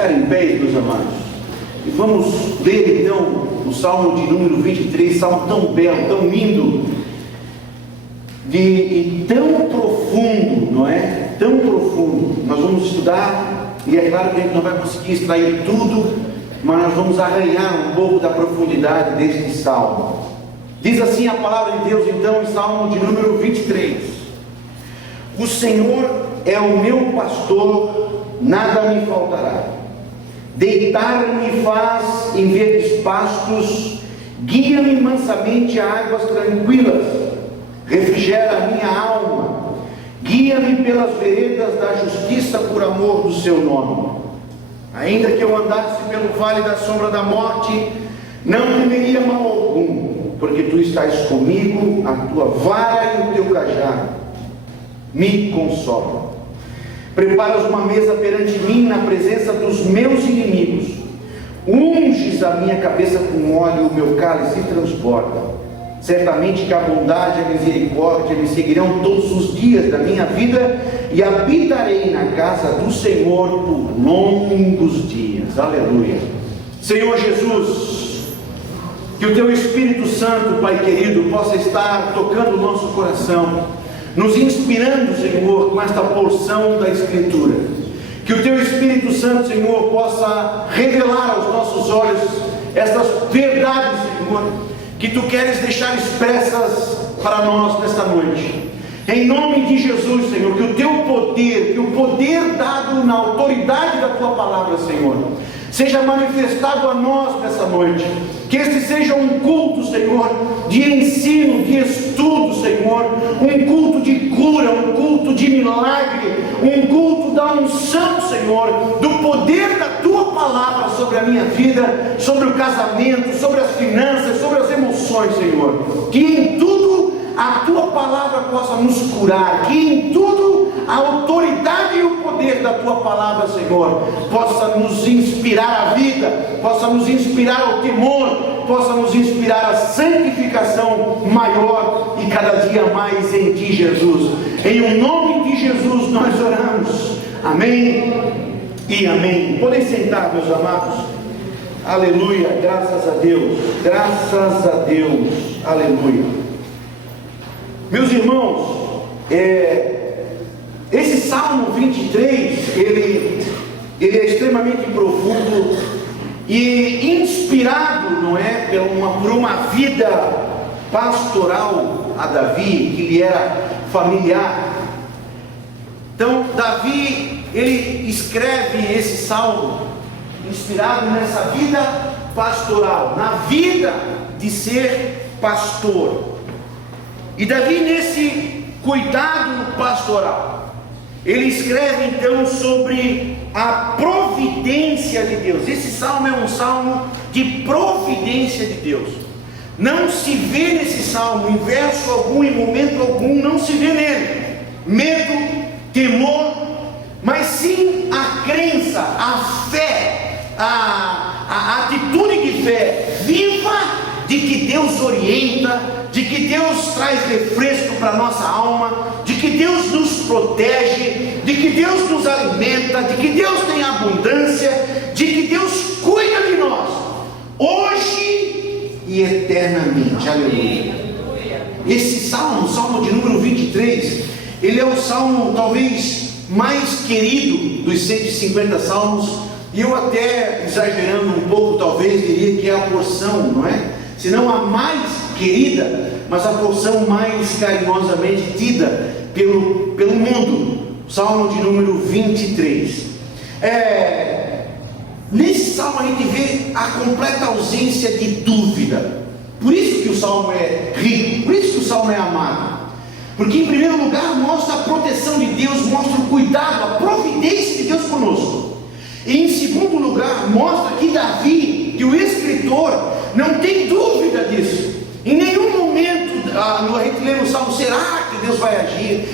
ficar em pé, meus amados, e vamos ler então o Salmo de número 23, salmo tão belo, tão lindo, e tão profundo, não é? Tão profundo. Nós vamos estudar, e é claro que a gente não vai conseguir extrair tudo, mas nós vamos arranhar um pouco da profundidade deste salmo. Diz assim a palavra de Deus então, em Salmo de número 23: o Senhor é o meu pastor, nada me faltará. Deitar-me faz em verdes pastos, guia-me mansamente a águas tranquilas, refrigera a minha alma, guia-me pelas veredas da justiça por amor do seu nome. Ainda que eu andasse pelo vale da sombra da morte, não temeria mal algum, porque tu estás comigo, a tua vara e o teu cajado me consolam. Preparas uma mesa perante mim na presença dos meus inimigos, unges a minha cabeça com óleo, o meu cálice transborda. Certamente que a bondade e a misericórdia me seguirão todos os dias da minha vida, e habitarei na casa do Senhor por longos dias. Aleluia. Senhor Jesus, que o teu Espírito Santo, Pai querido, possa estar tocando o nosso coração, nos inspirando, Senhor, com esta porção da Escritura. Que o teu Espírito Santo, Senhor, possa revelar aos nossos olhos estas verdades, Senhor, que tu queres deixar expressas para nós nesta noite. Em nome de Jesus, Senhor, que o teu poder, que o poder dado na autoridade da tua palavra, Senhor, seja manifestado a nós nessa noite. Que este seja um culto, Senhor, de ensino, de estudo, Senhor, um culto de cura, um culto de milagre, um culto da unção, Senhor, do poder da tua palavra sobre a minha vida, sobre o casamento, sobre as finanças, sobre as emoções, Senhor. Que em tudo a tua palavra possa nos curar, que em tudo a autoridade e o poder da tua palavra, Senhor, possa nos inspirar a vida, possa nos inspirar ao temor, possa nos inspirar a santificação maior e cada dia mais em ti, Jesus. Em o nome de Jesus nós oramos. Amém e amém. Podem sentar, meus amados. Aleluia, graças a Deus, graças a Deus, aleluia. Meus irmãos, esse Salmo 23, ele é extremamente profundo e inspirado, não é, por uma vida pastoral a Davi, que lhe era familiar. Então, Davi, ele escreve esse Salmo inspirado nessa vida pastoral, na vida de ser pastor. E Davi, nesse cuidado pastoral, ele escreve então sobre a providência de Deus. Esse salmo é um salmo de providência de Deus. Não se vê nesse salmo, em verso algum, em momento algum, não se vê nele medo, temor, mas sim a crença, a fé, a atitude de fé viva de que Deus orienta, de que Deus traz refresco para a nossa alma, de que Deus nos protege, de que Deus nos alimenta, de que Deus tem abundância, de que Deus cuida de nós, hoje e eternamente. Aleluia. Esse salmo, o salmo de número 23, ele é o salmo talvez mais querido dos 150 salmos, e eu até, exagerando um pouco, talvez diria que é a porção, não é? Se não a mais querida, mas a porção mais carinhosamente tida pelo mundo. Salmo de número 23. Nesse salmo a gente vê a completa ausência de dúvida. Por isso que o salmo é rico, por isso que o salmo é amado. Porque em primeiro lugar mostra a proteção de Deus, mostra o cuidado, a providência de Deus conosco. E em segundo lugar mostra que Davi, que o escritor, não tem dúvida disso. Em nenhum momento a gente lê no salmo, será que Deus vai agir?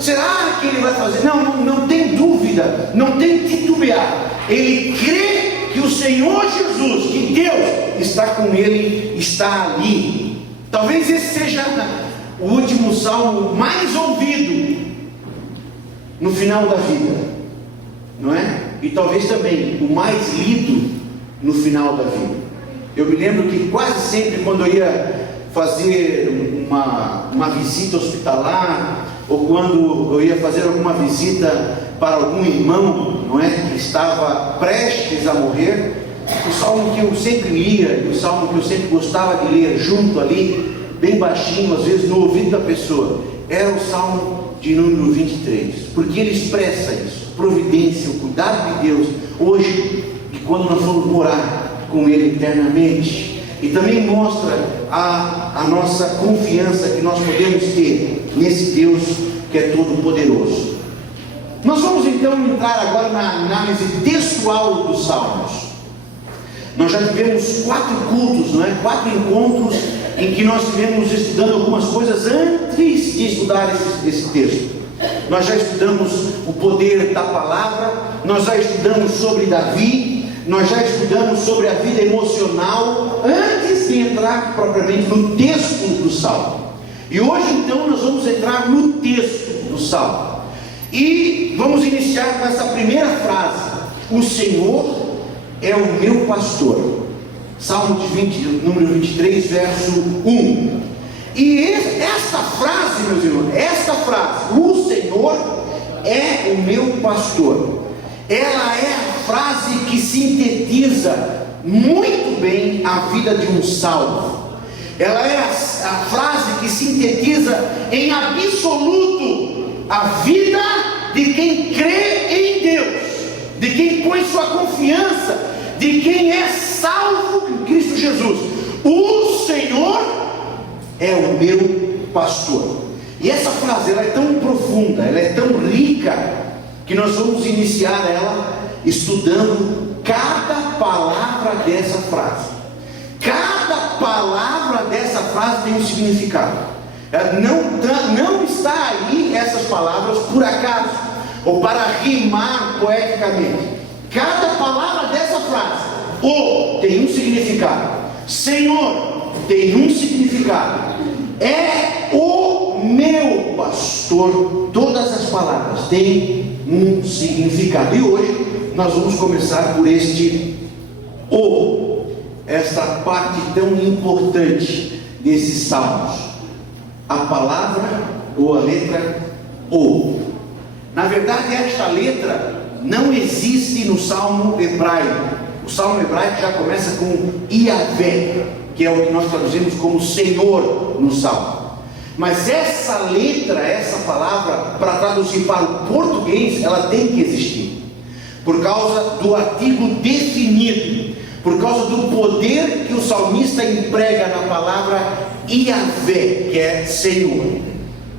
Será que Ele vai fazer? Não tem dúvida, não tem titubear. Ele crê que o Senhor Jesus, que Deus está com ele, está ali. Talvez esse seja o último salmo mais ouvido no final da vida, não é? e talvez também o mais lido no final da vida. Eu me lembro que quase sempre quando eu ia fazer uma visita hospitalar, ou quando eu ia fazer alguma visita para algum irmão, não é, que estava prestes a morrer, o salmo que eu sempre lia, o salmo que eu sempre gostava de ler junto ali, bem baixinho, às vezes no ouvido da pessoa, era o salmo de número 23, porque ele expressa isso, providência, o cuidado de Deus, hoje e quando nós vamos morar com Ele eternamente, e também mostra a nossa confiança que nós podemos ter nesse Deus que é todo poderoso. Nós vamos então entrar agora na análise textual dos Salmos. Nós já tivemos 4 cultos, não é? 4 encontros em que nós estivemos estudando algumas coisas antes de estudar esse texto. Nós já estudamos o poder da palavra, nós já estudamos sobre Davi, nós já estudamos sobre a vida emocional, antes de entrar propriamente no texto do Salmo. E hoje então nós vamos entrar no texto do Salmo. E vamos iniciar com essa primeira frase: o Senhor é o meu pastor. Salmo número 23, verso 1. E esta frase, meus irmãos, esta frase, o Senhor é o meu pastor, ela é a frase que sintetiza muito bem a vida de um salvo. Ela é a frase que sintetiza em absoluto a vida de quem crê em Deus, de quem põe sua confiança, de quem é salvo em Cristo Jesus. O Senhor é o meu pastor. E essa frase, ela é tão profunda, ela é tão rica, que nós vamos iniciar ela estudando cada palavra dessa frase. Cada palavra dessa frase tem um significado. Não está aí essas palavras por acaso, ou para rimar poeticamente. Cada palavra dessa frase, o tem um significado, Senhor tem um significado, é o meu pastor. Todas as palavras têm um significado. E hoje nós vamos começar por esta parte tão importante desses salmos. A palavra ou a letra O. Na verdade, esta letra não existe no salmo hebraico. O salmo hebraico já começa com Iavé, que é o que nós traduzimos como Senhor no salmo. Mas essa letra, essa palavra, para traduzir para o português, ela tem que existir, por causa do artigo definido, por causa do poder que o salmista emprega na palavra Iavé, que é Senhor.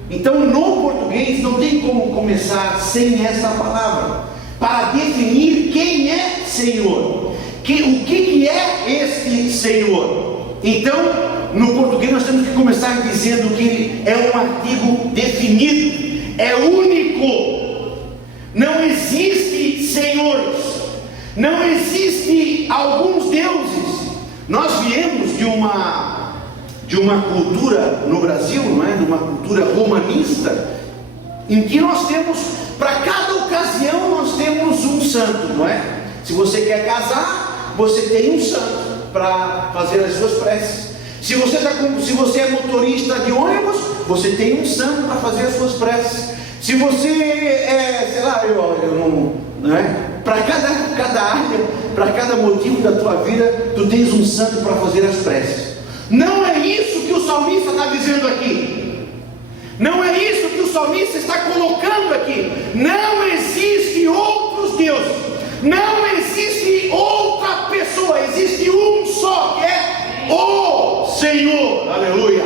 Então no português não tem como começar sem essa palavra, para definir quem é Senhor, o que é este Senhor. Então no português nós temos que começar dizendo que ele é um artigo definido, é único, não existe senhores, não existe alguns deuses. Nós viemos de uma cultura no Brasil, não é? De uma cultura romanista, em que nós temos, para cada ocasião nós temos um santo, não é? Se você quer casar, você tem um santo para fazer as suas preces. Se você é motorista de ônibus, você tem um santo para fazer as suas preces. Se você é, sei lá, não é? Para cada área, para cada motivo da tua vida, tu tens um santo para fazer as preces. Não é isso que o salmista está dizendo aqui. Não é isso que o salmista está colocando aqui. Não existe outros deuses. Não existe outra pessoa. Existe um só, que é o Senhor. Aleluia.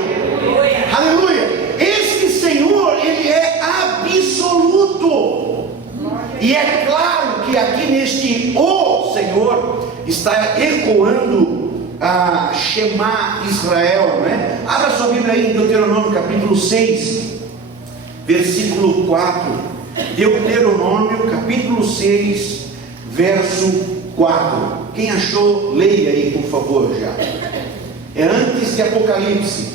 Aleluia. Este Senhor, ele é absoluto. E é claro que aqui neste o Senhor está ecoando a Shema Israel, não é? Abra sua Bíblia aí em Deuteronômio capítulo 6, versículo 4. Deuteronômio capítulo 6, verso 4. Quem achou, leia aí por favor já. É antes de Apocalipse,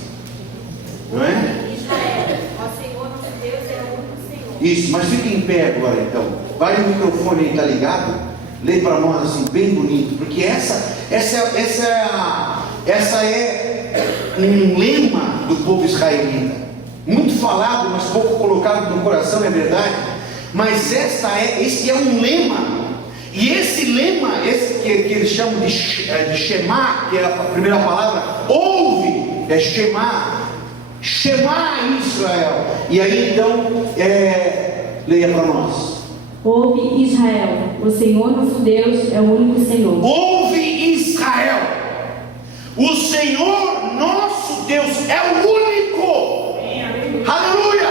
não é? Israel, ó Senhor nosso Deus é o único Senhor. Isso, mas fique em pé agora então. Vai, o microfone aí, está ligado? Lê para nós assim, bem bonito, porque essa é um lema do povo israelita, muito falado, mas pouco colocado no coração, é verdade. Mas esse é um lema. E esse lema, que eles chamam de Shema, que é a primeira palavra, ouve, é Shema, Shema Israel. E aí então, leia para nós. Ouve Israel, o Senhor nosso Deus é o único Senhor. Ouve Israel, o Senhor nosso Deus é o único. Aleluia!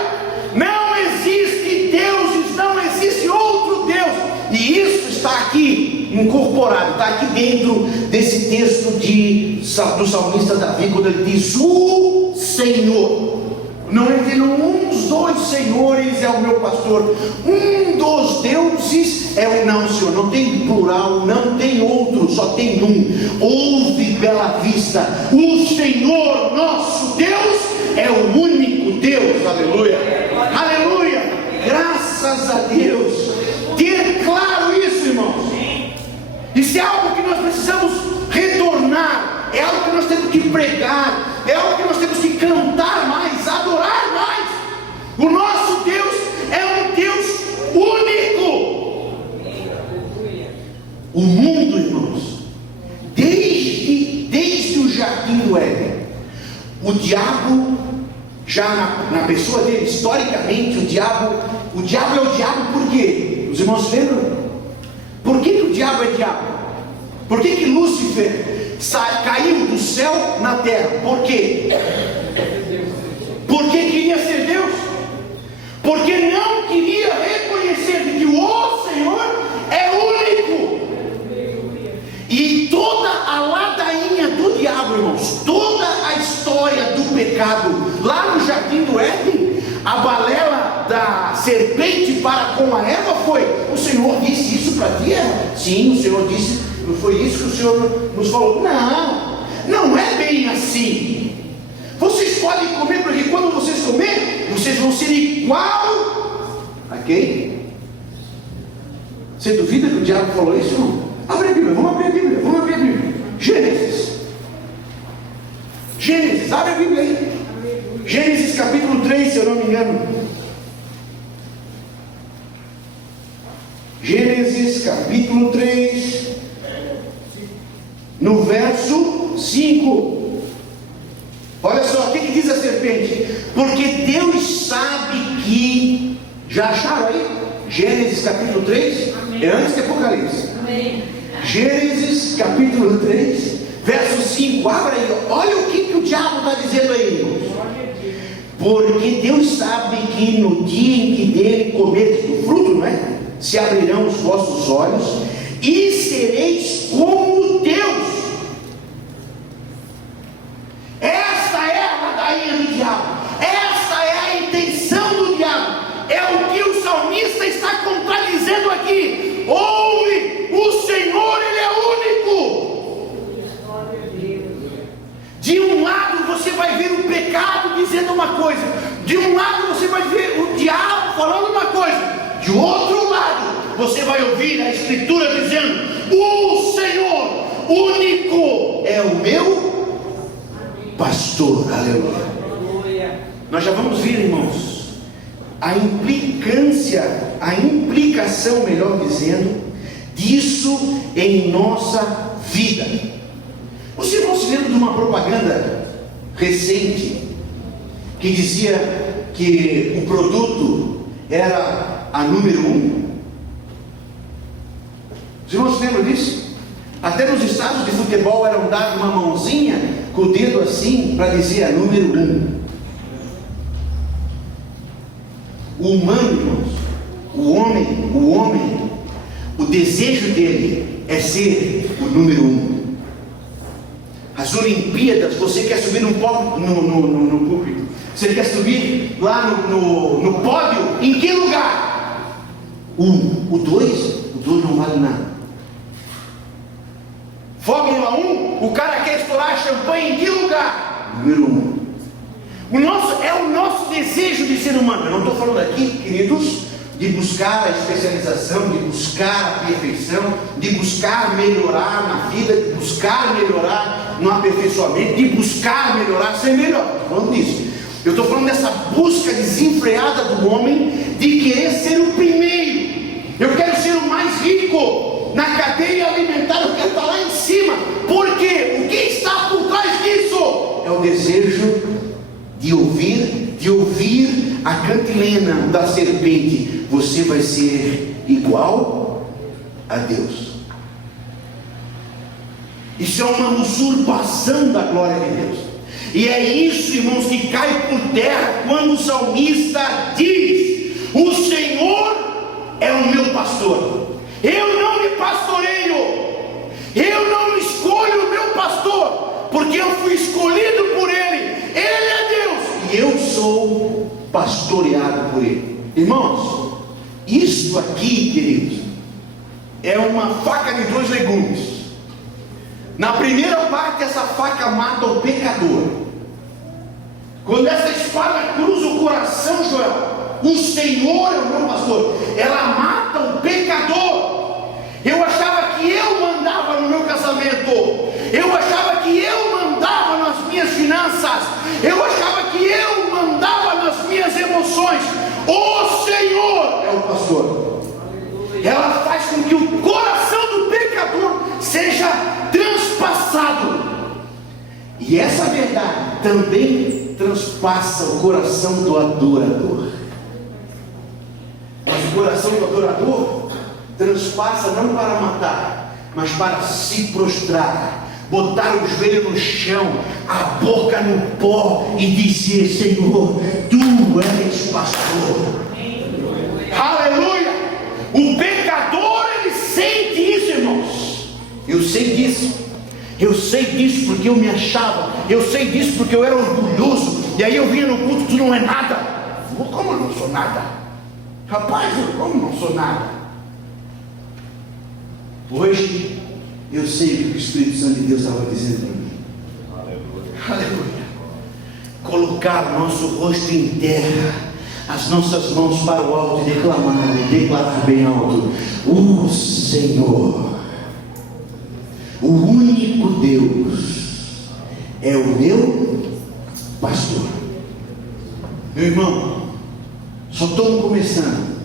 Não existe deuses, não existe outro Deus. E isso está aqui incorporado, está aqui dentro desse texto do salmista Davi, quando ele diz o Senhor. Não tem uns dois senhores é o meu pastor, um dos deuses é o não, Senhor, não tem plural, não tem outro, só tem um. Ouve pela vista, o Senhor nosso Deus é o único Deus. Aleluia, aleluia, graças a Deus. Ter claro isso, irmãos. Isso é algo que nós precisamos retornar, é algo que nós temos que pregar, é algo que nós temos que cantar mais, adorar mais. O nosso Deus é um Deus único. O mundo, irmãos, desde o jardim do Éden, o diabo, já na pessoa dele, historicamente, o diabo é o diabo por quê? Os irmãos lembram? Por que o diabo é diabo? Por que Lúcifer caiu do céu na terra? Por quê? Porque queria ser Deus, porque não queria reconhecer que o Senhor é único. E toda a ladainha do diabo, irmãos, toda a história do pecado lá no jardim do Éden, a balela da serpente para com a Eva foi: o Senhor disse isso para ti, Eva? Sim, o Senhor disse. Não foi isso que o Senhor nos falou? Não é bem assim. Vocês podem comer, porque quando vocês comerem, vocês vão ser igual a quem? Você duvida que o diabo falou isso? Não? Abre a Bíblia, vamos abrir a Bíblia. Gênesis, abre a Bíblia aí. Gênesis capítulo 3, se eu não me engano. Gênesis capítulo 3, no verso 5. Olha só, o que diz a serpente? Porque Deus sabe que... Já acharam aí? Gênesis capítulo 3? Amém. É antes de Apocalipse. Amém. Gênesis capítulo 3, verso 5. Abra aí, olha o que o diabo está dizendo aí, irmãos. Porque Deus sabe que no dia em que dele comerdes do fruto, não é? Se abrirão os vossos olhos e sereis como Deus. Esta é a ladainha do diabo, esta é a intenção do diabo, é o que o salmista está contradizendo aqui. Ouve, o Senhor, Ele é único. De um lado você vai ver o pecado dizendo uma coisa, de um lado você vai ver o diabo falando uma coisa, de outro lado você vai ouvir a Escritura dizendo: o Senhor único é o meu pastor. Aleluia. Nós já vamos ver, irmãos, a implicação, melhor dizendo, disso em nossa vida. Os irmãos se lembram de uma propaganda recente que dizia que o produto era a número 1? Os irmãos se lembram disso? Até nos estádios de futebol eram dados uma mãozinha com o dedo assim para dizer a número 1. O humano, irmãos, o homem, o desejo dele é ser o número 1. As Olimpíadas, você quer subir no púlpito, você quer subir lá no pódio, em que lugar? O 2 não vale nada. Fórmula 1, o cara quer estourar champanhe em que lugar? Número 1. É o nosso desejo de ser humano. Eu não estou falando aqui, queridos, de buscar a especialização, de buscar a perfeição, de buscar melhorar na vida, de buscar melhorar no aperfeiçoamento, de buscar melhorar, ser melhor. Estou falando disso. Eu estou falando dessa busca desenfreada do homem de querer ser o primeiro. Eu quero ser o mais rico na cadeia alimentar, eu quero estar lá em cima. Por quê? O que está por trás disso? É o desejo de ouvir a cantilena da serpente. Você vai ser igual a Deus. Isso é uma usurpação da glória de Deus. E é isso, irmãos, que cai por terra quando o salmista diz: o Senhor é o meu pastor, eu não me pastoreio, eu não escolho o meu pastor, porque eu fui escolhido por Ele é Deus, e eu sou pastoreado por Ele. Irmãos, isto aqui, queridos, é uma faca de dois legumes. Na primeira parte, essa faca mata o pecador. Quando essa espada cruza o coração, Joel, o Senhor é o meu pastor, ela mata o pecador. Eu achava que eu mandava no meu casamento, eu achava que eu mandava nas minhas finanças, eu achava que eu mandava nas minhas emoções. O Senhor é o pastor. Ela faz com que o coração do pecador seja transpassado. E essa verdade também transpassa o coração do adorador. Mas o coração do adorador transpassa não para matar, mas para se prostrar, botar o joelho no chão, a boca no pó e dizer: Senhor, Tu és pastor. Aleluia! O pecador, ele sente isso, irmãos. Eu sei disso porque eu me achava, eu sei disso porque eu era orgulhoso, e aí eu vinha no culto: tu não é nada. Como eu não sou nada? Rapaz, como não sou nada? Hoje eu sei o que o Espírito Santo de Deus estava dizendo para mim. Aleluia. Colocar o nosso rosto em terra, as nossas mãos para o alto e declarar bem alto: o Senhor, o único Deus, é o meu pastor. Meu irmão, só estamos começando,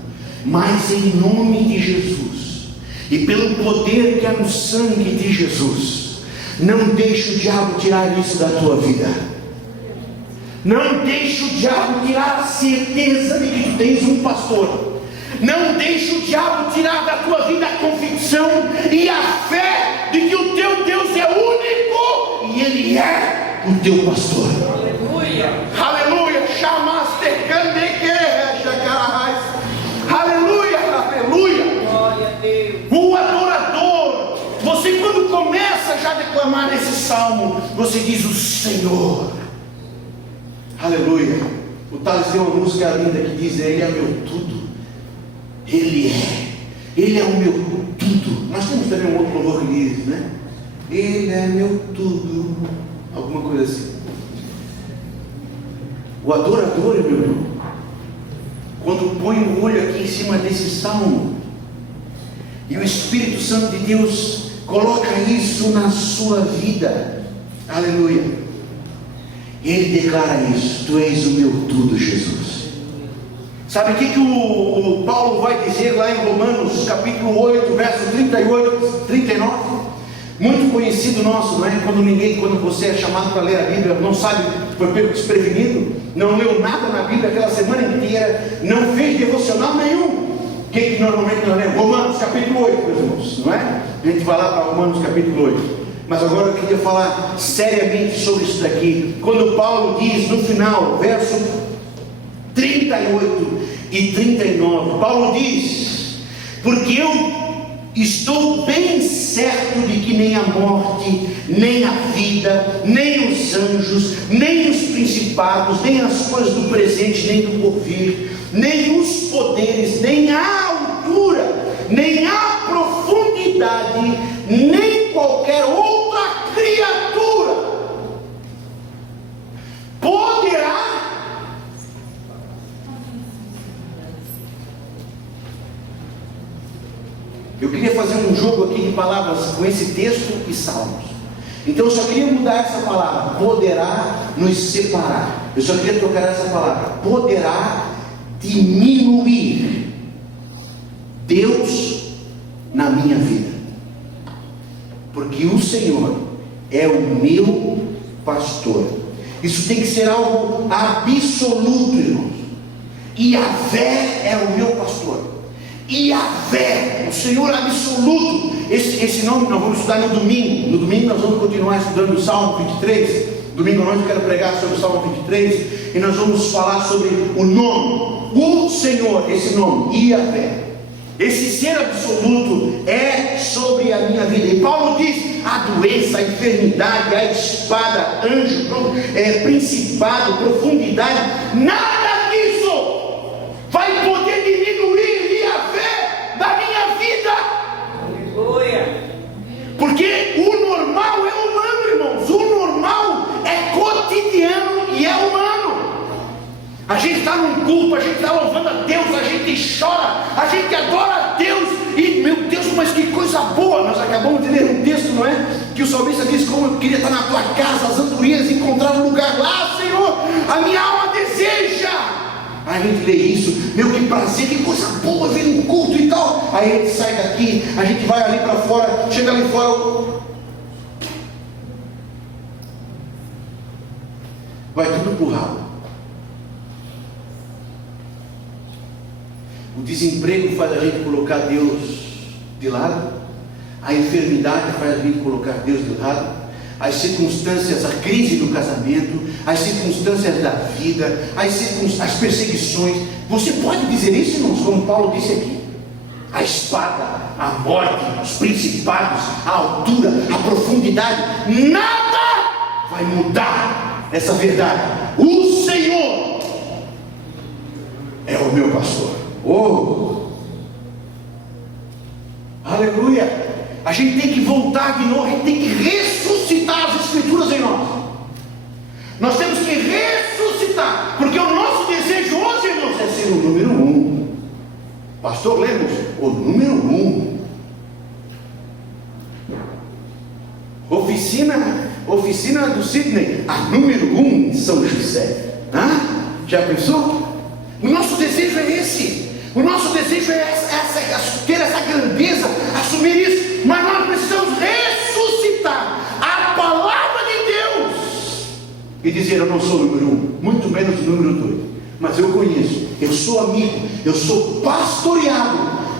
mas em nome de Jesus e pelo poder que há no sangue de Jesus, não deixe o diabo tirar isso da tua vida. Não deixe o diabo tirar a certeza de que tu tens um pastor. Não deixe o diabo tirar da tua vida a convicção e a fé de que o teu Deus é único e Ele é o teu pastor. Aleluia! Aleluia! Aleluia! Aleluia! Glória a Deus. O adorador, você quando começa já a declamar esse salmo, você diz: o Senhor. Aleluia. O Thales tem uma música linda que diz: Ele é meu tudo. Ele é o meu tudo. Nós temos também um outro louvor que diz, né? Ele é meu tudo. Alguma coisa assim. O adorador, meu irmão, quando põe o olho aqui em cima desse salmo, e o Espírito Santo de Deus coloca isso na sua vida, aleluia, ele declara isso: Tu és o meu tudo, Jesus. Sabe o que o Paulo vai dizer lá em Romanos capítulo 8, verso 38, 39? Muito conhecido nosso, não é? Quando você é chamado para ler a Bíblia, não sabe, foi pego desprevenido, não leu nada na Bíblia aquela semana inteira, não fez devocional nenhum. O que normalmente nós lemos? Romanos capítulo 8, meus irmãos, não é? A gente vai lá para Romanos capítulo 8. Mas agora eu queria falar seriamente sobre isso daqui. Quando Paulo diz no final, verso 38 e 39, Paulo diz: porque eu estou bem certo de que nem a morte, nem a vida, nem os anjos, nem os principados, nem as coisas do presente, nem do porvir, nem os poderes, nem a altura, nem a profundidade, nem qualquer outra criatura poderá Eu queria fazer um jogo aqui de palavras com esse texto e Salmos. Então eu só queria mudar essa palavra, poderá nos separar. Eu só queria trocar essa palavra, poderá diminuir Deus na minha vida. Porque o Senhor é o meu pastor. Isso tem que ser algo absoluto, irmãos. Yahvé é o meu pastor. Yahvé, o Senhor absoluto. Esse nome nós vamos estudar no domingo. No domingo nós vamos continuar estudando o Salmo 23. Domingo à noite eu quero pregar sobre o Salmo 23. E nós vamos falar sobre o nome. O Senhor, esse nome, Yahvé. Esse ser absoluto é sobre a minha vida. E Paulo diz: a doença, a enfermidade, a espada, anjo, principado, profundidade, nada disso vai poder diminuir Yahvé da minha vida. Aleluia. Porque o normal é humano, irmãos. O normal é cotidiano e é humano. A gente está num culto, a gente está louvando a Deus, a gente chora, a gente adora a Deus, e meu Deus, mas que coisa boa! Nós acabamos de ler um texto, não é? Que o salmista diz: como eu queria estar na tua casa, as andorinhas encontrar um lugar lá, Senhor, a minha alma deseja. Aí a gente lê isso, meu, que prazer, que coisa boa ver um culto e tal. Aí a gente sai daqui, a gente vai ali para fora, chega ali fora, vai tudo pro ralo. O desemprego faz a gente colocar Deus de lado, a enfermidade faz a gente colocar Deus de lado, as circunstâncias, a crise do casamento, as circunstâncias da vida, as perseguições. Você pode dizer isso, irmãos, como Paulo disse aqui: a espada, a morte, os principados, a altura, a profundidade, nada vai mudar essa verdade. O Senhor é o meu pastor. Oh, aleluia! A gente tem que voltar de novo, a gente tem que ressuscitar as Escrituras em nós. Nós temos que ressuscitar, porque o nosso desejo hoje, irmãos, é ser o número 1. Pastor Lemos, o número 1. Oficina do Sidney, a número 1 em São José. Já pensou? O nosso desejo é esse. O nosso desejo é ter essa grandeza, assumir isso. Mas nós precisamos ressuscitar a palavra de Deus e dizer: eu não sou o número 1, muito menos o número 2, mas eu conheço, eu sou amigo, eu sou pastoreado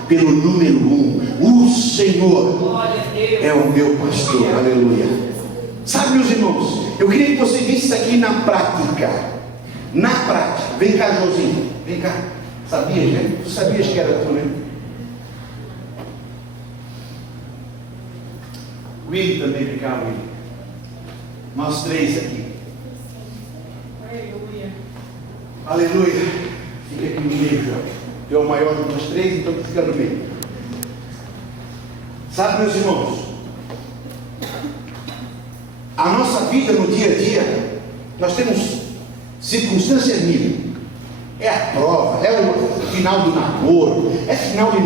pelo número 1. O Senhor é o meu pastor. Aleluia. Sabe, meus irmãos, eu queria que você visse isso aqui na prática. Na prática. Vem cá, Joãozinho, vem cá. Sabias, né? Tu sabias que era tu, né? Willy também, vem cá, Willy. Nós três aqui. Aleluia. Aleluia. Fica aqui no meio, João. Tu é o maior de nós três, então tu fica no meio. Sabe, meus irmãos, a nossa vida no dia a dia, nós temos circunstâncias mil. É a prova, é o final do namoro, é final de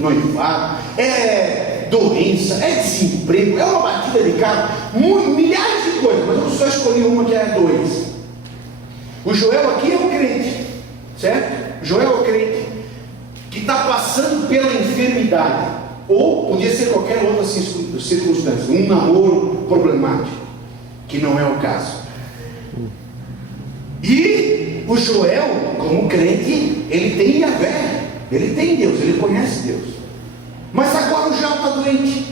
noivado, é doença, é desemprego, é uma batida de carro, milhares de coisas, mas eu só escolhi uma, que é a doença. O Joel aqui é um crente, certo? Joel é um crente que está passando pela enfermidade, ou podia ser qualquer outra circunstância, um namoro problemático, que não é o caso. E o Joel, como crente, ele tem Yahvé, ele tem Deus, ele conhece Deus. Mas agora o Joel está doente.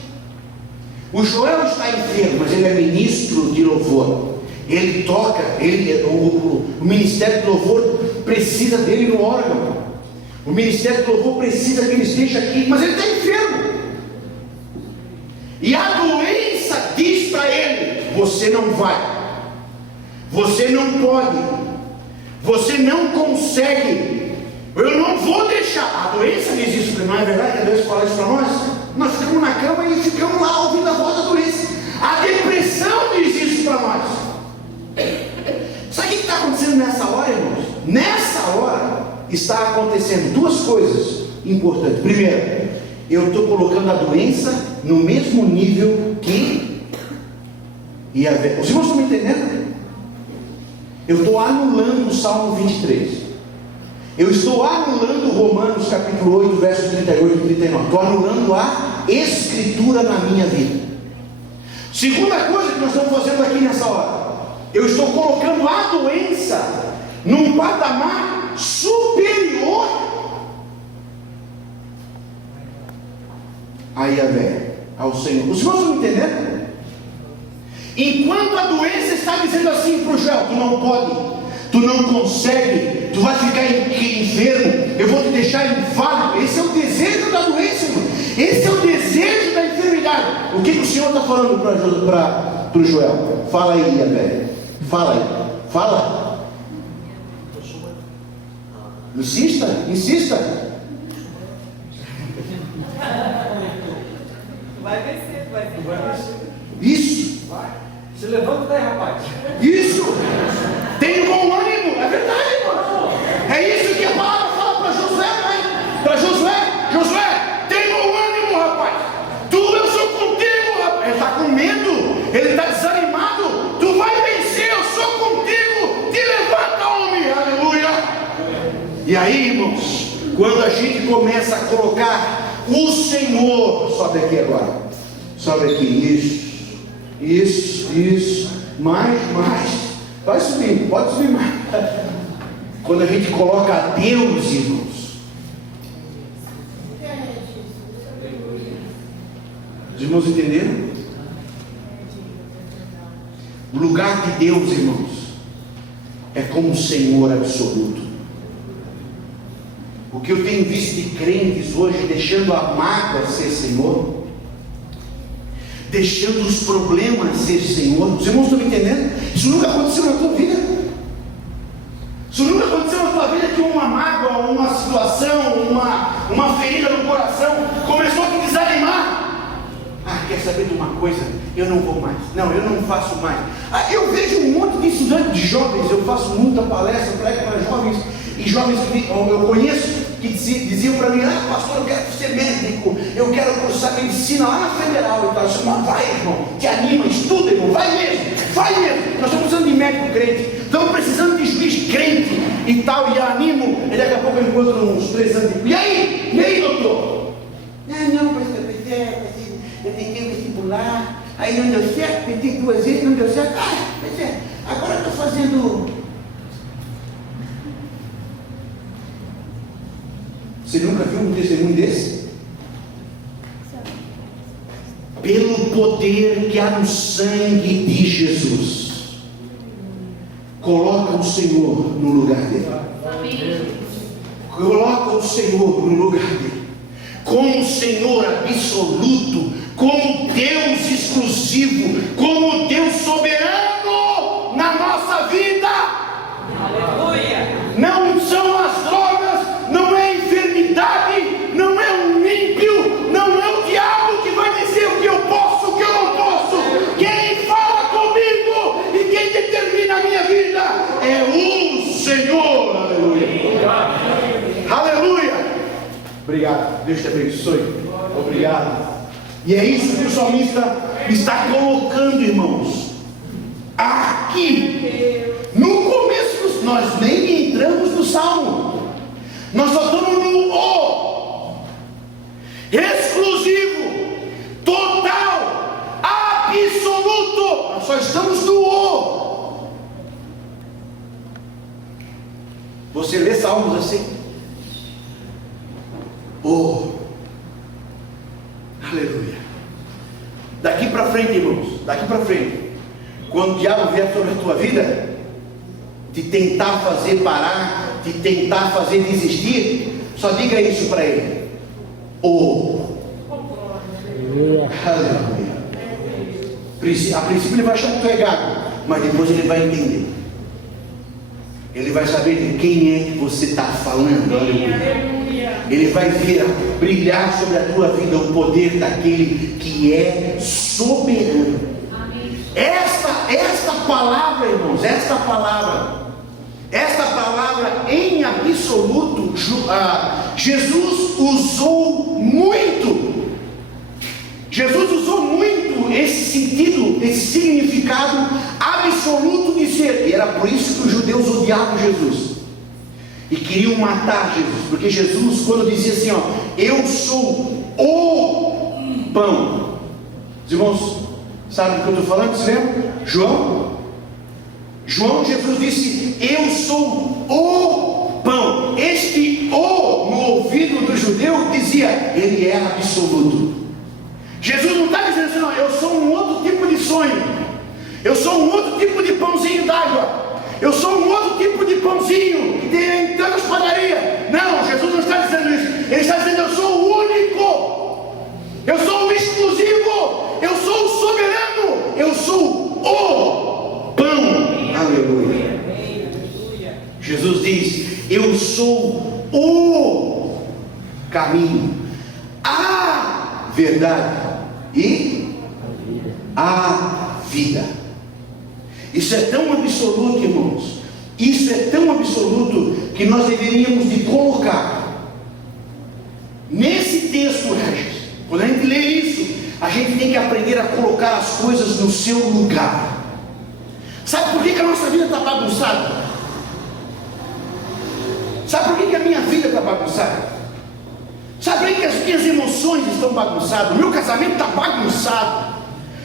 O Joel está enfermo, mas ele é ministro de louvor. Ele toca, o ministério de louvor precisa dele no órgão. O ministério de louvor precisa que ele esteja aqui, mas ele está enfermo. E a doença diz para ele: você não vai, você não pode, você não consegue, eu não vou deixar. A doença diz isso, não é verdade que a doença fala isso para nós? Nós ficamos na cama e ficamos lá ouvindo a voz da doença. A depressão diz isso para nós. Sabe o que está acontecendo nessa hora, irmãos? Nessa hora está acontecendo duas coisas importantes. Primeiro, eu estou colocando a doença no mesmo nível que Yahvé. Os irmãos estão me entendendo? Eu estou anulando o Salmo 23. Eu estou anulando Romanos capítulo 8, versos 38 e 39. Estou anulando a Escritura na minha vida. Segunda coisa que nós estamos fazendo aqui nessa hora, eu estou colocando a doença num patamar superior a Yahvé, ao Senhor. Os irmãos estão entendendo? Enquanto a doença está dizendo assim para o Joel: tu não pode, tu não consegue, tu vai ficar enfermo, eu vou te deixar inválido. Esse é o desejo da doença, irmão. Esse é o desejo da enfermidade. O que o Senhor está falando para o Joel? Fala aí, Yahvé. Fala aí. Fala. Insista, insista. Vai vencer, vai vencer. Isso. Vai. Se levanta daí, rapaz. Isso. Tem bom ânimo. É verdade, irmão. É isso que a palavra fala para Josué, né? Para Josué. Josué, tem bom ânimo, rapaz. Eu sou contigo, rapaz. Ele está com medo. Ele está desanimado. Tu vai vencer, eu sou contigo. Te levanta, homem. Aleluia. E aí, irmãos, quando a gente começa a colocar o Senhor, sobe aqui agora. Sobe aqui. Isso. Mais. Vai subir, pode subir mais. Quando a gente coloca a Deus, irmãos. Os irmãos entenderam? O lugar de Deus, irmãos, é como o Senhor absoluto. O que eu tenho visto de crentes hoje deixando a mágoa ser Senhor, deixando os problemas ser Senhor. Os irmãos estão me entendendo? Isso nunca aconteceu na tua vida. Isso nunca aconteceu na tua vida que uma mágoa, uma situação, uma ferida no coração começou a te desanimar. Quer saber de uma coisa? Eu não vou mais. Não, eu não faço mais. Eu vejo um monte de estudantes, de jovens. Eu faço muita palestra, prego para jovens. E jovens que eu conheço que diziam para mim: pastor, eu quero ser médico, eu quero cursar medicina lá na Federal e tal. Eu disse: mas vai, irmão, te anima, estuda, irmão, vai mesmo. Nós estamos precisando de médico crente, estamos precisando de juiz crente e tal, e eu animo. E daqui a pouco eu encontro uns 3 anos de... E aí, doutor? Não, pastor, eu tentei vestibular, aí não deu certo, tentei 2 vezes, não deu certo. Agora eu estou fazendo... Você nunca viu um testemunho desse? Pelo poder que há no sangue de Jesus, coloca o Senhor no lugar dele. Coloca o Senhor no lugar dele, como Senhor absoluto, como Deus exclusivo, como Deus soberano na nossa vida. Aleluia. Não são as drogas, não é a enfermidade, não é o ímpio, não é o diabo que vai dizer o que eu posso, o que eu não posso. Quem fala comigo e quem determina a minha vida é o Senhor. Aleluia. Aleluia. Obrigado, Deus te abençoe. Obrigado. E é isso que o salmista está colocando, irmãos, aqui no começo. Nós nem entramos no salmo, nós só estamos no O, exclusivo, total, absoluto. Nós só estamos no O. Você lê salmos assim? O. Aleluia. Daqui para frente, irmãos, daqui para frente, quando o diabo vier sobre a tua vida, te tentar fazer parar, te tentar fazer desistir, só diga isso para ele: Aleluia. A princípio ele vai achar que tu é gago, mas depois ele vai entender. Ele vai saber de quem é que você está falando. Aleluia. Ele vai ver brilhar sobre a tua vida o poder daquele que é soberano. Esta palavra, irmãos, esta palavra em absoluto Jesus usou muito esse sentido, esse significado absoluto de ser. E era por isso que os judeus odiavam Jesus e queriam matar Jesus, porque Jesus, quando dizia assim, eu sou o pão. Os irmãos sabem do que eu estou falando? Você lembra? João, Jesus disse, eu sou o pão. Este o no ouvido do judeu dizia, ele é absoluto. Jesus não está dizendo assim, não, eu sou um outro tipo de sonho, eu sou um outro tipo de pãozinho d'água, eu sou um outro tipo de pãozinho que tem em tantas padarias. Não, Jesus não está dizendo isso. Ele está dizendo, eu sou o único, eu sou o exclusivo, eu sou o soberano, eu sou o pão. Aleluia. Jesus diz, eu sou o caminho, a verdade e a vida. Isso é tão absoluto, irmãos, isso é tão absoluto que nós deveríamos de colocar nesse texto, Regis. Quando a gente lê isso, a gente tem que aprender a colocar as coisas no seu lugar. Sabe por que a nossa vida está bagunçada? Sabe por que a minha vida está bagunçada? Sabe por que as minhas emoções estão bagunçadas? O meu casamento está bagunçado.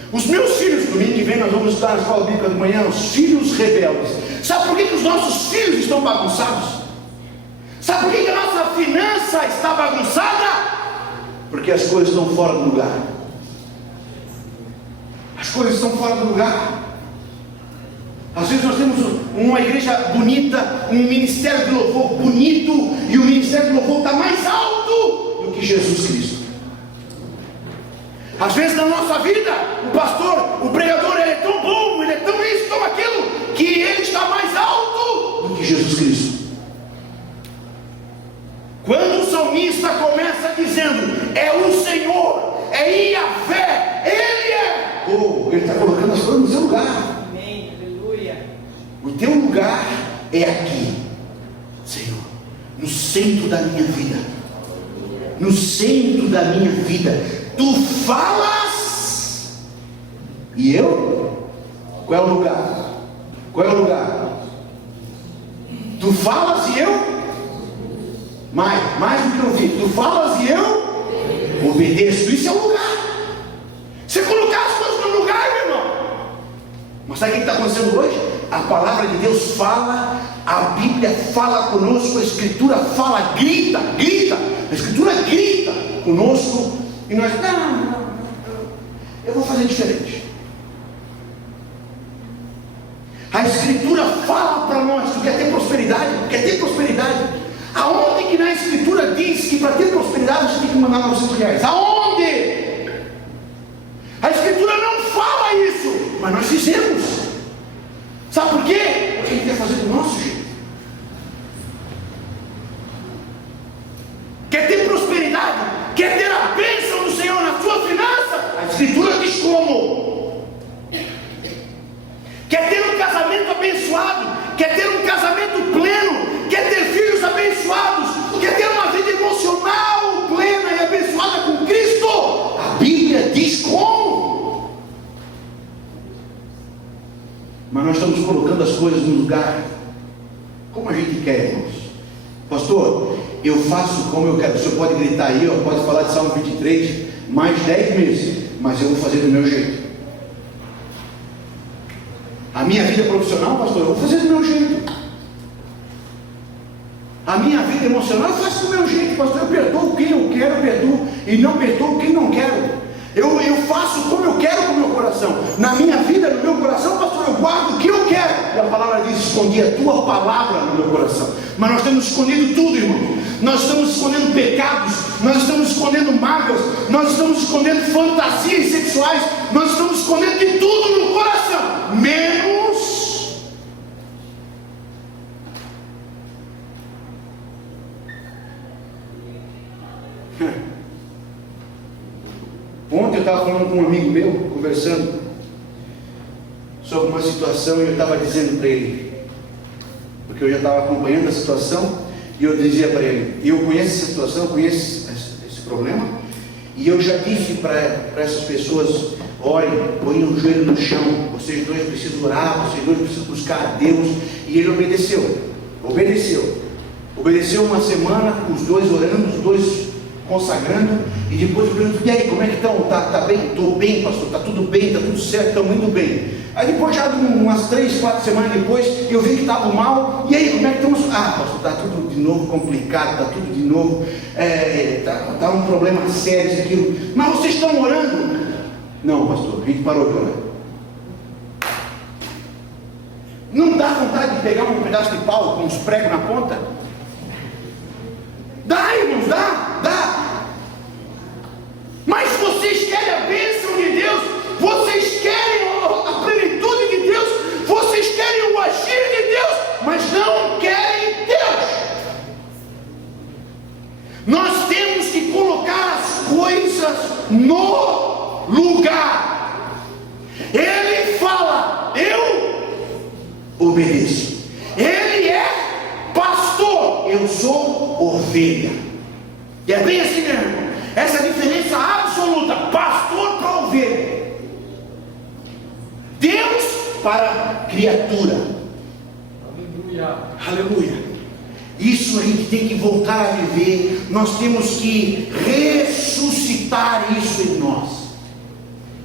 Os meus filhos, domingo que vem nós vamos estudar na escola bíblica de manhã, os filhos rebeldes. Sabe por que os nossos filhos estão bagunçados? Sabe por que a nossa finança está bagunçada? Porque as coisas estão fora do lugar. As coisas estão fora do lugar. Às vezes nós temos uma igreja bonita, um ministério de louvor bonito, e o ministério de louvor está mais alto do que Jesus Cristo. Às vezes na nossa vida, o pastor, o pregador, ele é tão bom, ele é tão isso, tão aquilo, que ele está mais alto do que Jesus Cristo. Quando o salmista começa dizendo, é o Senhor, é Iavé, Ele é, ele está colocando as coisas no seu lugar. Amém, aleluia. O teu lugar é aqui, Senhor, no centro da minha vida, no centro da minha vida. Tu falas e eu? Qual é o lugar? Qual é o lugar? Tu falas e eu? Mais do que ouvir. Tu falas e eu obedeço. Isso é o lugar. Você colocar as coisas no lugar, meu irmão. Mas sabe o que está acontecendo hoje? A palavra de Deus fala, a Bíblia fala conosco, a Escritura fala, grita. A Escritura grita conosco. E nós, não, eu vou fazer diferente. A Escritura fala para nós, tu quer ter prosperidade? Aonde que na Escritura diz que para ter prosperidade você tem que mandar R$900? Aonde? A Escritura não fala isso, mas nós fizemos. Sabe por quê? Porque a gente quer fazer do nosso jeito. Quer ter prosperidade? Quer ter a bênção do Senhor na sua finança? A Escritura diz como. Quer ter um casamento abençoado? Quer ter um casamento pleno? Quer ter filhos abençoados? Quer ter uma vida emocional plena e abençoada com Cristo? A Bíblia diz como. Mas nós estamos colocando as coisas no lugar como a gente quer, irmãos. Pastor, eu faço como eu quero. O senhor pode gritar aí, pode falar de Salmo 23 mais 10 meses, mas eu vou fazer do meu jeito. A minha vida profissional, pastor, eu vou fazer do meu jeito. A minha vida emocional, eu faço do meu jeito, pastor. Eu perdoo quem eu quero, eu perdoo, e não perdoo quem não quero. Eu faço como eu quero com o meu coração. Na minha vida, no meu coração, pastor, eu guardo o que eu quero. E a palavra diz, escondi a tua palavra no meu coração. Mas nós temos escondido tudo, irmão. Nós estamos escondendo pecados, nós estamos escondendo mágoas, nós estamos escondendo fantasias sexuais, nós estamos escondendo de tudo no coração, menos ontem eu estava falando com um amigo meu, conversando sobre uma situação, e eu estava dizendo para ele, porque eu já estava acompanhando a situação, E eu dizia para ele, eu conheço essa situação, eu conheço esse problema, e eu já disse para essas pessoas, olhem, põem o joelho no chão, vocês dois precisam orar, vocês dois precisam buscar a Deus. E ele obedeceu uma semana, os dois orando, os dois consagrando, e depois eu pergunto, e aí, como é que estão? Tá bem? Estou bem, pastor, está tudo bem, está tudo certo, estamos indo bem. Aí depois, já umas 3, 4 semanas depois, eu vi que estava mal, e aí, como é que estamos? Pastor, está tudo de novo complicado, está tudo de novo, está um problema sério, isso, aquilo. Mas vocês estão orando? Não, pastor, a gente parou de orar. Não dá vontade de pegar um pedaço de pau com uns pregos na ponta? Dá, irmãos, dá. Mas vocês querem a bênção de Deus, vocês querem a plenitude de Deus, vocês querem o agir de Deus, mas não querem Deus. Nós temos que colocar as coisas no lugar. Ele fala, eu obedeço. Ele é pastor, eu sou ovelha. E é bem assim mesmo. Essa diferença absoluta, pastor para ovelha. Deus para criatura. Aleluia. Isso a gente tem que voltar a viver. Nós temos que ressuscitar isso em nós.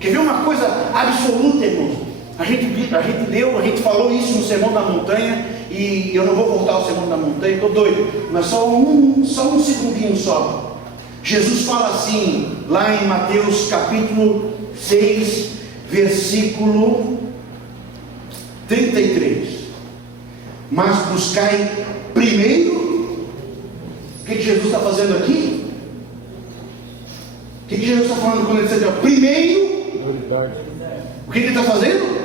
Quer ver uma coisa absoluta, irmãos? A gente falou isso no Sermão da Montanha, e eu não vou voltar ao Sermão da Montanha, estou doido, mas só um segundinho só. Jesus fala assim, lá em Mateus capítulo 6, versículo 33. Mas buscai primeiro, o que Jesus está fazendo aqui? O que Jesus está falando quando ele diz assim, primeiro? O que ele está fazendo?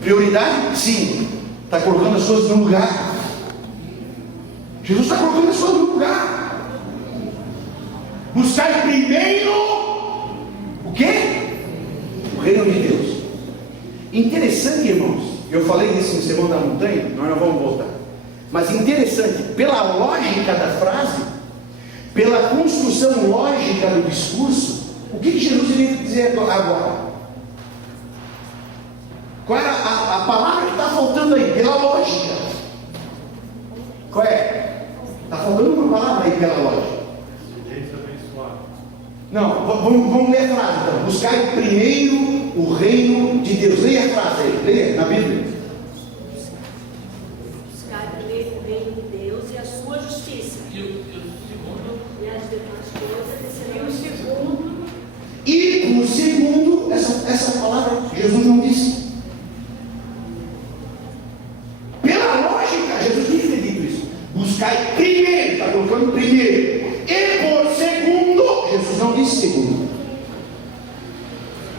Prioridade? Sim. Está colocando as coisas no lugar. Jesus está colocando as coisas no lugar. Buscar primeiro o quê? O reino de Deus. Interessante, irmãos. Eu falei isso no Sermão da Montanha, nós não vamos voltar. Mas interessante, pela lógica da frase, pela construção lógica do discurso, o que Jesus iria dizer agora? Qual é a palavra que está faltando aí? Pela lógica. Qual é? Está faltando uma palavra aí pela lógica. Não, vamos ler a frase então. Buscai primeiro o reino de Deus. Leia a frase aí, leia na Bíblia. Buscar primeiro o reino de Deus e a sua justiça. E as demais coisas serão o segundo. E o segundo, essa palavra Jesus não disse. Pela lógica, Jesus tinha que ter dito isso. Buscai primeiro, está colocando primeiro. E por segundo, Jesus não disse segundo.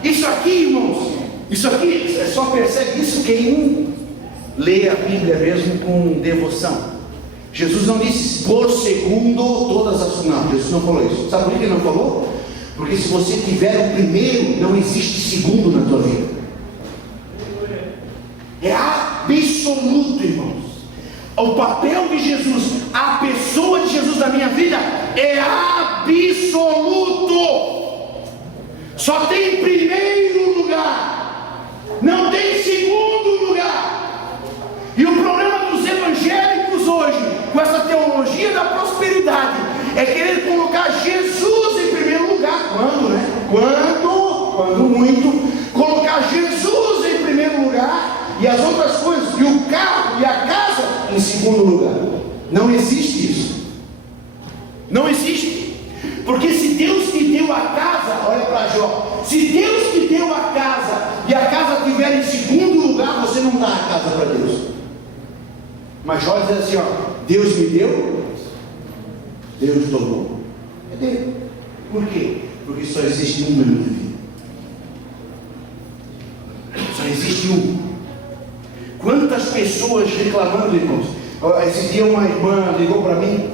Isso aqui, irmãos, isso aqui, só percebe isso quem lê a Bíblia mesmo com devoção. Jesus não disse por segundo todas as... Não, Jesus não falou isso. Sabe por que ele não falou? Porque se você tiver o primeiro, não existe segundo na tua vida. É absoluto, irmãos. O papel de Jesus, a pessoa de Jesus na minha vida é absoluto. Só tem primeiro lugar, não tem segundo lugar. E o problema dos evangélicos hoje, com essa teologia da prosperidade, é querer colocar Jesus em primeiro lugar. Quando, né? Quando muito, colocar Jesus em primeiro lugar e as outras coisas, e o carro e a casa em segundo lugar. Não existe isso. Não existe. Porque se Deus te deu a casa, olha para Jó, se Deus te deu a casa e a casa estiver em segundo lugar, você não dá a casa para Deus. Mas Jó diz assim, Deus me deu, Deus tomou. É dele. Por quê? Porque só existe um na minha vida. Só existe um. Quantas pessoas reclamando, irmãos? Esse dia uma irmã ligou para mim,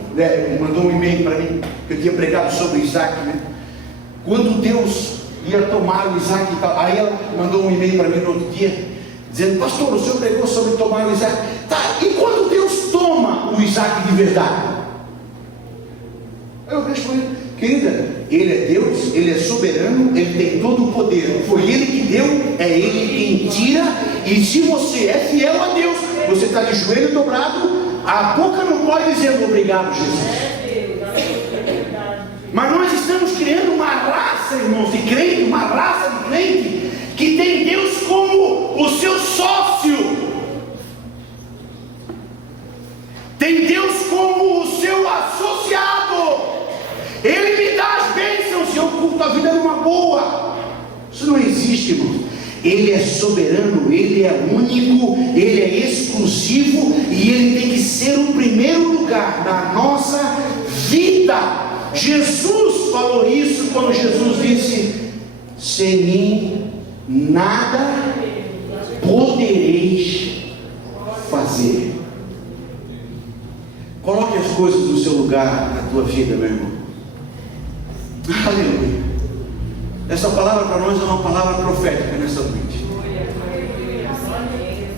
mandou um e-mail para mim, que eu tinha pregado sobre Isaac, né? Quando Deus ia tomar o Isaac e tal, aí ela mandou um e-mail para mim no outro dia, dizendo, pastor, o senhor pregou sobre tomar o Isaac, tá, e quando Deus toma o Isaac de verdade? Eu respondi: querida, Ele é Deus, Ele é soberano, Ele tem todo o poder. Foi Ele que deu, é Ele quem tira. E se você é fiel a Deus, você está de joelho dobrado, a boca não pode dizer obrigado, Jesus. Mas nós estamos criando uma raça, irmãos, de crente, uma raça de crente que tem Deus como o seu sócio, tem Deus como o seu associado. Ele me dá as bênçãos e eu curto a vida numa boa. Isso não existe, irmão. Ele é soberano, Ele é único, Ele é exclusivo e Ele tem que ser o primeiro lugar na nossa vida. Jesus falou isso quando Jesus disse: sem mim nada podereis fazer. Coloque as coisas no seu lugar na tua vida, meu irmão. Aleluia. Essa palavra para nós é uma palavra profética nessa noite.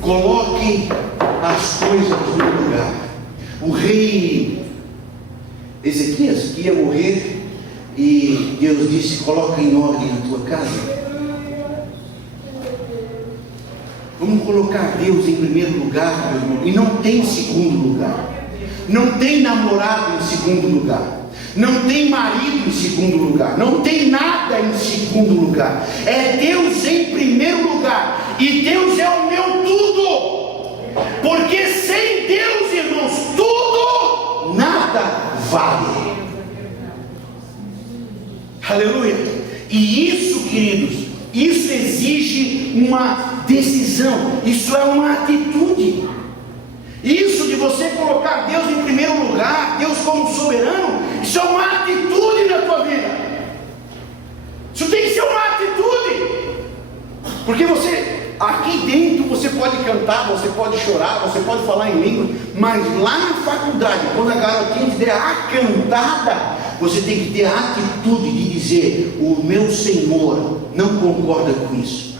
Coloque as coisas no lugar. O rei Ezequias, que ia morrer, e Deus disse: coloca em ordem a tua casa. Vamos colocar Deus em primeiro lugar, meu irmão. E não tem segundo lugar. Não tem namorado em segundo lugar. Não tem marido em segundo lugar. Não tem nada em segundo lugar. É Deus em primeiro lugar. E Deus é o meu tudo. Porque sem Deus, irmãos, tudo, nada vale. Aleluia. E isso, queridos, isso exige uma decisão. Isso é uma atitude. Isso de você colocar Deus em primeiro lugar, Deus como soberano, isso é uma atitude na tua vida. Isso tem que ser uma atitude. Porque você, aqui dentro, você pode cantar, você pode chorar, você pode falar em língua, mas lá na faculdade, quando a garotinha te der a cantada, você tem que ter a atitude de dizer: o meu Senhor não concorda com isso.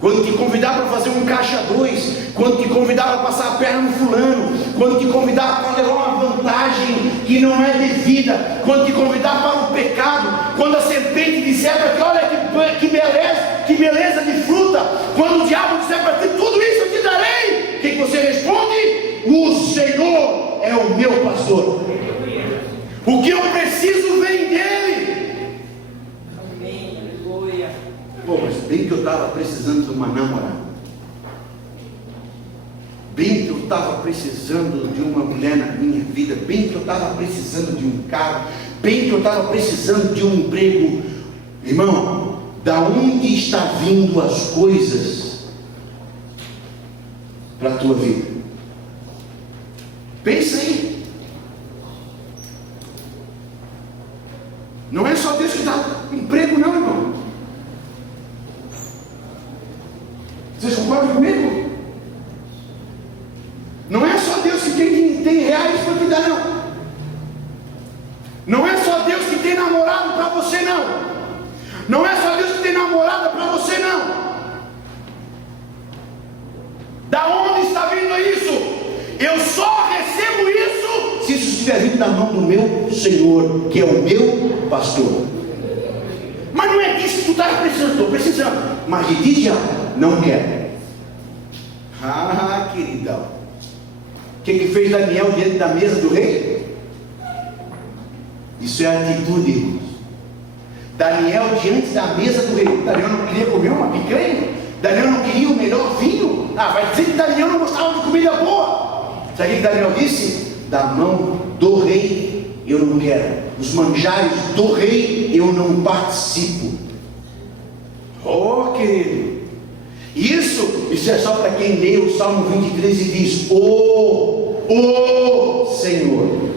Quando te convidar para fazer um caixa 2, quando te convidar para passar a perna no fulano, quando te convidar para levar uma vantagem que não é devida, quando te convidar para um pecado, quando a serpente disser para ti: olha que beleza de fruta, quando o diabo disser para ti: tudo isso eu te darei, o que você responde? O Senhor é o meu pastor, o que eu preciso vem dele. Pô, mas bem que eu estava precisando de uma namorada, bem que eu estava precisando de uma mulher na minha vida, bem que eu estava precisando de um carro, bem que eu estava precisando de um emprego. Irmão, da onde está vindo as coisas para a tua vida? Pensa aí. Não é só Deus que dá emprego, não, irmão. Vocês concordam comigo? Não é só Deus que tem reais para te dar, não. Não é só Deus que tem namorado para você, não. Não é só Deus que tem namorada para você, não. Da onde está vindo isso? Eu só recebo isso se isso estiver vindo da mão do meu Senhor, que é o meu pastor. Mas não é disso que tu estás precisando. Estou precisando, mas de ti já não quero. Ah, queridão, o que fez Daniel diante da mesa do rei? Isso é atitude, irmãos. Daniel diante da mesa do rei. Daniel não queria comer uma picanha? Daniel não queria o melhor vinho? Vai dizer que Daniel não gostava de comida boa. Sabe o que Daniel disse? Da mão do rei eu não quero. Os manjares do rei eu não participo. Oh, querido, isso é só para quem lê o Salmo 23 e diz: o Senhor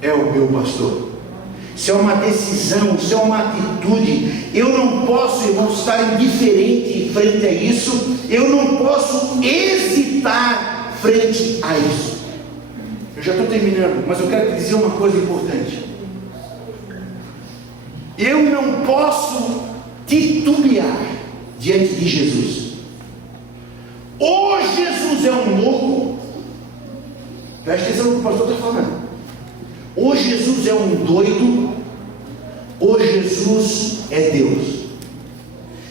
é o meu pastor. Isso é uma decisão, isso é uma atitude. Eu não posso, irmão, estar indiferente frente a isso. Eu não posso hesitar frente a isso. Eu já estou terminando, mas eu quero te dizer uma coisa importante. Eu não posso titubear diante de Jesus. Ou Jesus é um louco, presta atenção no que o pastor está falando. Ou Jesus é um doido, ou Jesus é Deus.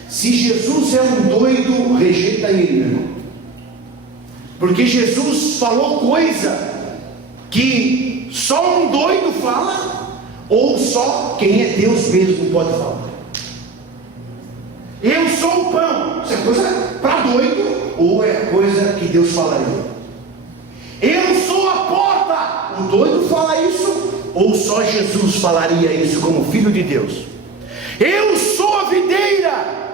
Se Jesus é um doido, rejeita ele, meu irmão. Porque Jesus falou coisa que só um doido fala, ou só quem é Deus mesmo pode falar. Eu sou o pão. Isso é coisa para doido, ou é coisa que Deus falaria? Eu sou a porta. O doido fala isso, ou só Jesus falaria isso como filho de Deus? Eu sou a videira.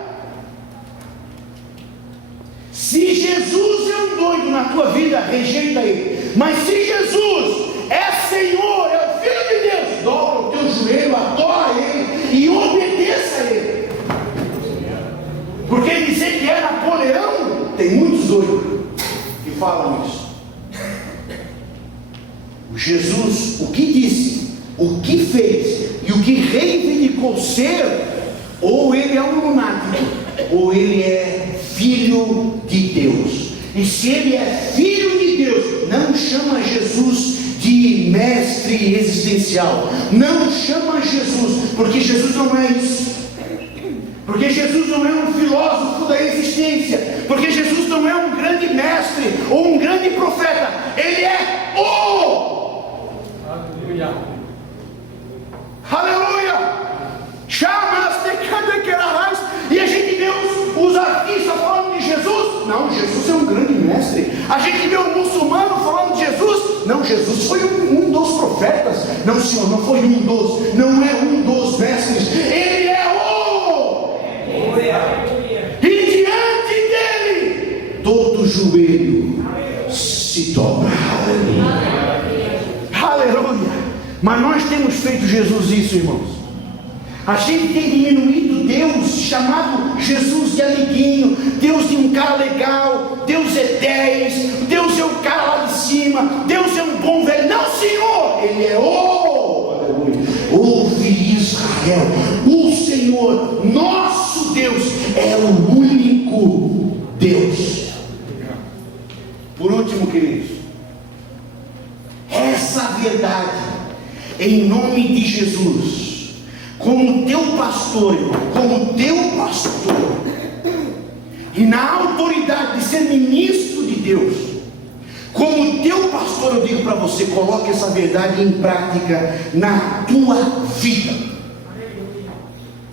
Se Jesus é um doido na tua vida, rejeita ele. Mas se Jesus é Senhor, é o Filho de Deus, dobra o teu joelho, adora ele e obedeça a ele. Porque dizer que é Napoleão, tem muitos doidos que falam isso. O Jesus, o que disse, o que fez e o que reivindicou ser, ou ele é um lunático, ou ele é filho de Deus. E se ele é filho de Deus, não chama Jesus de mestre existencial, não chama Jesus, porque Jesus não é isso, porque Jesus não é um filósofo da existência, porque Jesus não é um grande mestre ou um grande profeta, ele é o aleluia, aleluia. Chamas de cada que era. E a gente vê os artistas falando de Jesus. Não, Jesus é um grande mestre. A gente vê o muçulmano falando de Jesus. Não, Jesus foi um dos profetas. Não, Senhor, não foi um dos. Não é um dos mestres. Ele é o. E diante dele, todo joelho se dobra. Aleluia. Aleluia. Mas nós temos feito Jesus isso, irmãos. A gente tem diminuído Deus, chamado Jesus de amiguinho, Deus de um cara legal, Deus é 10, Deus é o cara lá de cima, Deus é um bom velho. Não, Senhor, Ele é aleluia. Ouve Israel, o Senhor, nosso Deus, é o único Deus. Por último, queridos, essa verdade, em nome de Jesus, como teu pastor, como teu pastor, e na autoridade de ser ministro de Deus, como teu pastor, eu digo para você, coloque essa verdade em prática na tua vida.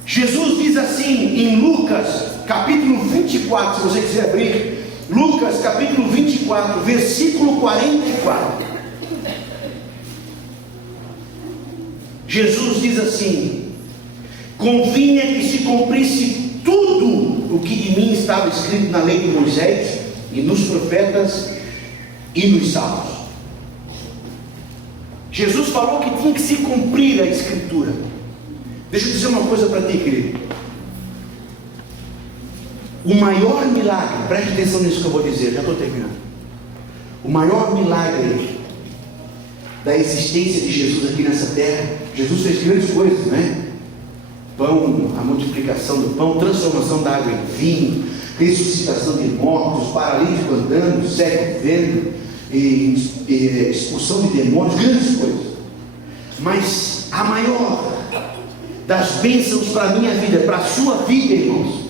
Jesus diz assim em Lucas capítulo 24, se você quiser abrir, Lucas capítulo 24, versículo 44. Jesus diz assim: convinha que se cumprisse tudo o que de mim estava escrito na lei de Moisés e nos profetas e nos salmos. Jesus falou que tinha que se cumprir a escritura. Deixa eu dizer uma coisa para ti, querido. O maior milagre, preste atenção nisso que eu vou dizer, já estou terminando. O maior milagre da existência de Jesus aqui nessa terra, Jesus fez grandes coisas, né? Pão, a multiplicação do pão, transformação da água em vinho, ressuscitação de mortos, paralítico andando, cego vendo, expulsão de demônios, grandes coisas. Mas a maior das bênçãos para a minha vida, para a sua vida, irmãos,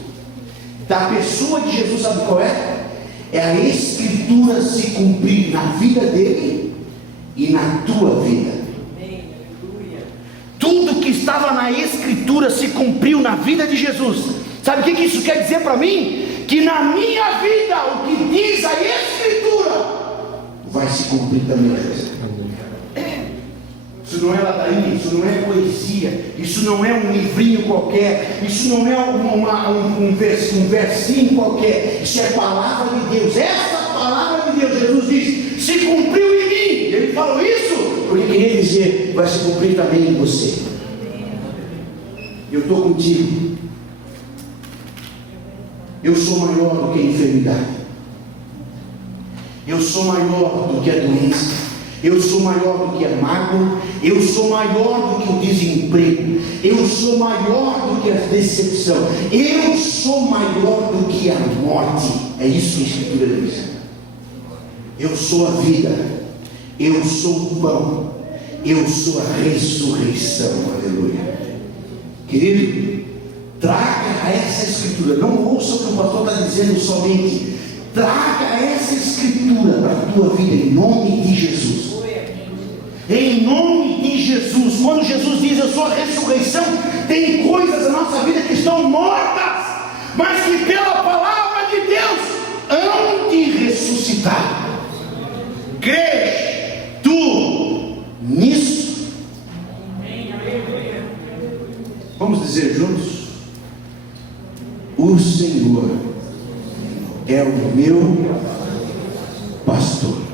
da pessoa de Jesus, sabe qual é? É a Escritura se cumprir na vida dele e na tua vida. Tudo que estava na Escritura se cumpriu na vida de Jesus. Sabe o que isso quer dizer para mim? Que na minha vida, o que diz a Escritura vai se cumprir também. Isso não é ladainha, isso não é poesia, isso não é um livrinho qualquer, isso não é um versinho qualquer, isso é palavra de Deus. Essa palavra de Deus, Jesus diz, se cumpriu em mim. Ele falou isso porque queria dizer, vai se cumprir também em você. Eu estou contigo. Eu sou maior do que a enfermidade, eu sou maior do que a doença, eu sou maior do que a mágoa, eu sou maior do que o desemprego, eu sou maior do que a decepção, eu sou maior do que a morte. morte. É isso que a Escritura diz. Eu sou a vida, eu sou o pão, eu sou a ressurreição. Aleluia. Querido, traga essa Escritura. Não ouça o que o pastor está dizendo somente. Traga essa Escritura para a tua vida em nome de Jesus. Em nome de Jesus. Quando Jesus diz eu sou a ressurreição, tem coisas na nossa vida que estão mortas, mas que pela palavra de Deus hão de ressuscitar. Crês tu nisso? Vamos dizer juntos: o Senhor é o meu pastor.